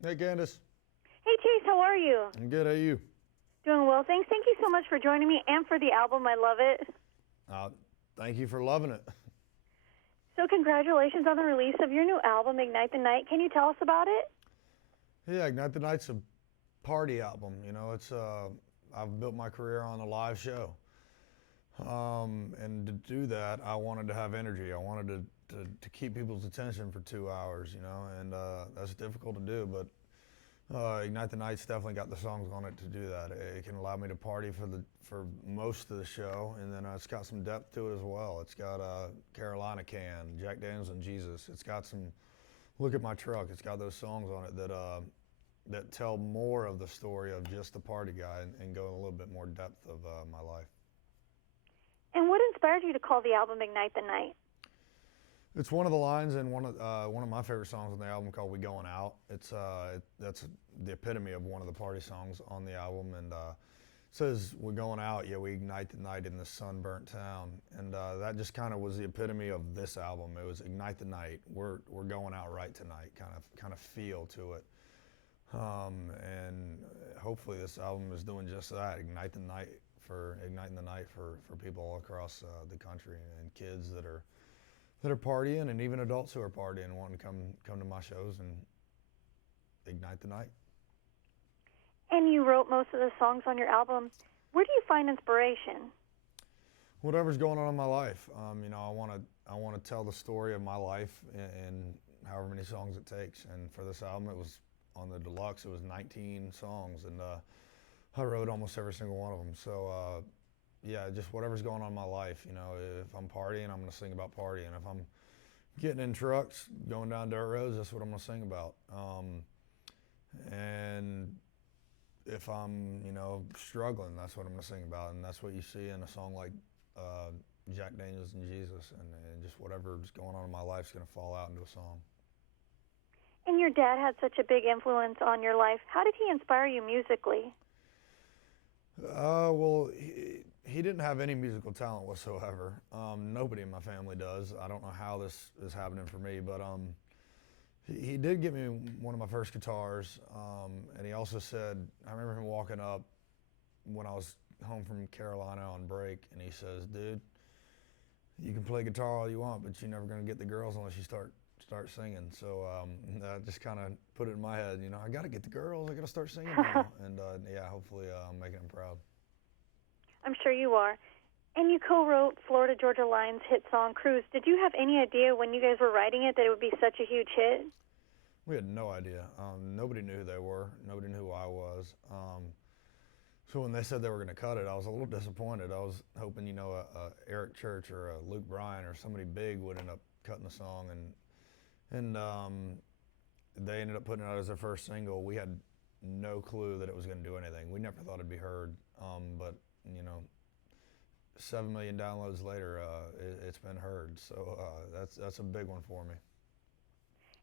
Hey, Candace. Hey Chase, how are you? I'm good. How are you? Doing well, thanks. Thank you so much for joining me and for the album. I love it. Uh, Thank you for loving it. So congratulations on the release of your new album, Ignite the Night. Can you tell us about it? Yeah, Ignite the Night's a party album. I've built my career on a live show. And to do that, I wanted to have energy. I wanted to keep people's attention for 2 hours, and that's difficult to do, but Ignite the Night's definitely got the songs on it to do that. It can allow me to party for most of the show, and then it's got some depth to it as well. It's got Carolina Can, Jack Daniels and Jesus. It's got some Look at My Truck. It's got those songs on it that tell more of the story of just the party guy and go in a little bit more depth of my life. And what inspired you to call the album Ignite the Night? It's one of the lines in one of my favorite songs on the album called "We Going Out." That's the epitome of one of the party songs on the album, and it says we're going out, yeah, we ignite the night in this sunburnt town, and that just kind of was the epitome of this album. It was ignite the night. We're going out right tonight, kind of feel to it, and hopefully this album is doing just that. Igniting the night for people all across the country and kids that are partying, and even adults who are partying wanting to come to my shows and ignite the night. And you wrote most of the songs on your album. Where do you find inspiration? Whatever's going on in my life, I want to tell the story of my life in however many songs it takes. And for this album, it was on the deluxe. It was 19 songs, and I wrote almost every single one of them. So yeah, just whatever's going on in my life. If I'm partying, I'm going to sing about partying. If I'm getting in trucks, going down dirt roads, that's what I'm going to sing about. And if I'm, struggling, that's what I'm going to sing about. And that's what you see in a song like Jack Daniels and Jesus. And just whatever's going on in my life is going to fall out into a song. And your dad had such a big influence on your life. How did he inspire you musically? Well, he didn't have any musical talent whatsoever. Nobody in my family does. I don't know how this is happening for me, but he did give me one of my first guitars, and he also said, I remember him walking up when I was home from Carolina on break, and he says, dude, you can play guitar all you want, but you're never going to get the girls unless you start singing. So that just kind of put it in my head, I got to get the girls, I got to start singing now. And yeah, hopefully I'm making them proud. I'm sure you are. And you co-wrote Florida Georgia Line's hit song, Cruise. Did you have any idea when you guys were writing it that it would be such a huge hit? We had no idea. Nobody knew who they were. Nobody knew who I was. So when they said they were going to cut it, I was a little disappointed. I was hoping, a Eric Church or a Luke Bryan or somebody big would end up cutting the song, and they ended up putting it out as their first single. We had no clue that it was going to do anything. We never thought it'd be heard, but 7 million downloads later, it's been heard. So that's a big one for me.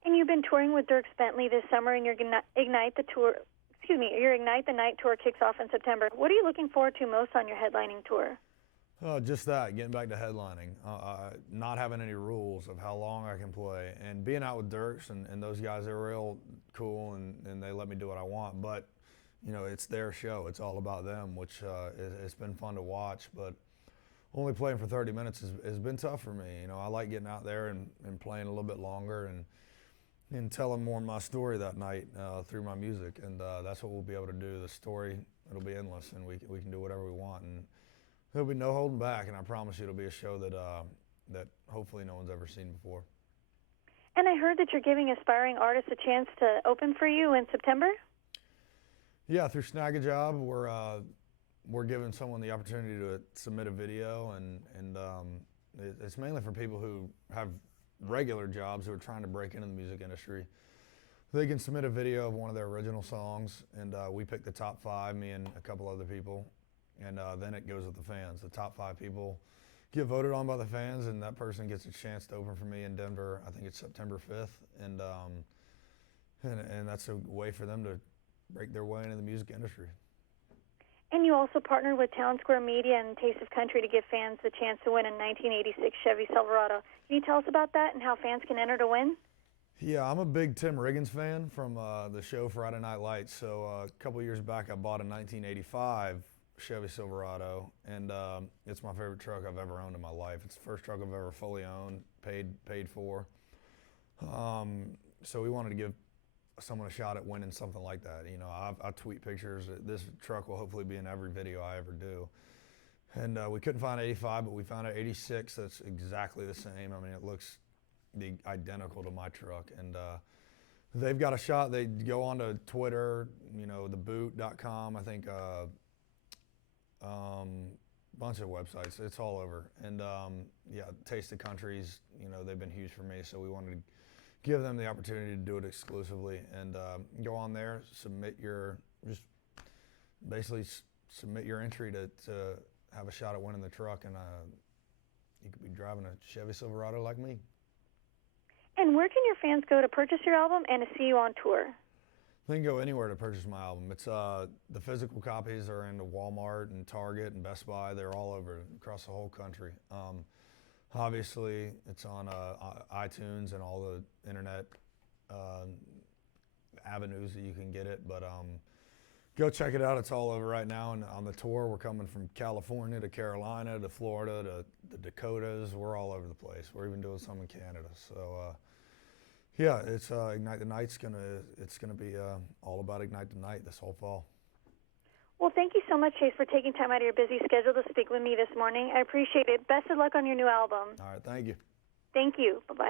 And you've been touring with Dierks Bentley this summer, and your Ignite the Night tour kicks off in September. What are you looking forward to most on your headlining tour? Just that, getting back to headlining, not having any rules of how long I can play, and being out with Dierks and those guys, they're real cool, and they let me do what I want. But, it's their show. It's all about them, which it's been fun to watch. But only playing for 30 minutes has been tough for me. I like getting out there and playing a little bit longer and telling more of my story that night through my music. And that's what we'll be able to do. The story, it'll be endless, and we can do whatever we want. And there'll be no holding back, and I promise you it'll be a show that hopefully no one's ever seen before. And I heard that you're giving aspiring artists a chance to open for you in September? Yeah, through Snag a Job, we're giving someone the opportunity to submit a video, and it's mainly for people who have regular jobs who are trying to break into the music industry. They can submit a video of one of their original songs, and we pick the top 5, me and a couple other people, and then it goes with the fans. The top 5 people get voted on by the fans, and that person gets a chance to open for me in Denver. I think it's September 5th, and that's a way for them to break their way into the music industry. And you also partnered with Town Square Media and Taste of Country to give fans the chance to win a 1986 Chevy Silverado. Can you tell us about that and how fans can enter to win? Yeah, I'm a big Tim Riggins fan from the show Friday Night Lights. So a couple years back, I bought a 1985 Chevy Silverado, and it's my favorite truck I've ever owned in my life. It's the first truck I've ever fully owned, paid for. So we wanted to give someone a shot at winning something like that. You know, I tweet pictures. This truck will hopefully be in every video I ever do. And we couldn't find 85, but we found an 86 that's exactly the same. I mean, it looks identical to my truck. And they've got a shot. They go onto Twitter, you know, theboot.com, I think, bunch of websites. It's all over. And yeah, Taste of Countries, you know, they've been huge for me. So we wanted to give them the opportunity to do it exclusively, and go on there, basically submit your entry to have a shot at winning the truck, and you could be driving a Chevy Silverado like me. And where can your fans go to purchase your album and to see you on tour? They can go anywhere to purchase my album. It's the physical copies are in Walmart and Target and Best Buy. They're all over across the whole country. Obviously, it's on iTunes and all the internet avenues that you can get it. But go check it out. It's all over right now. And on the tour, we're coming from California to Carolina to Florida to the Dakotas. We're all over the place. We're even doing some in Canada. So yeah, it's Ignite the Night's it's gonna be all about Ignite the Night this whole fall. Well, thank you so much, Chase, for taking time out of your busy schedule to speak with me this morning. I appreciate it. Best of luck on your new album. All right, thank you. Thank you. Bye-bye.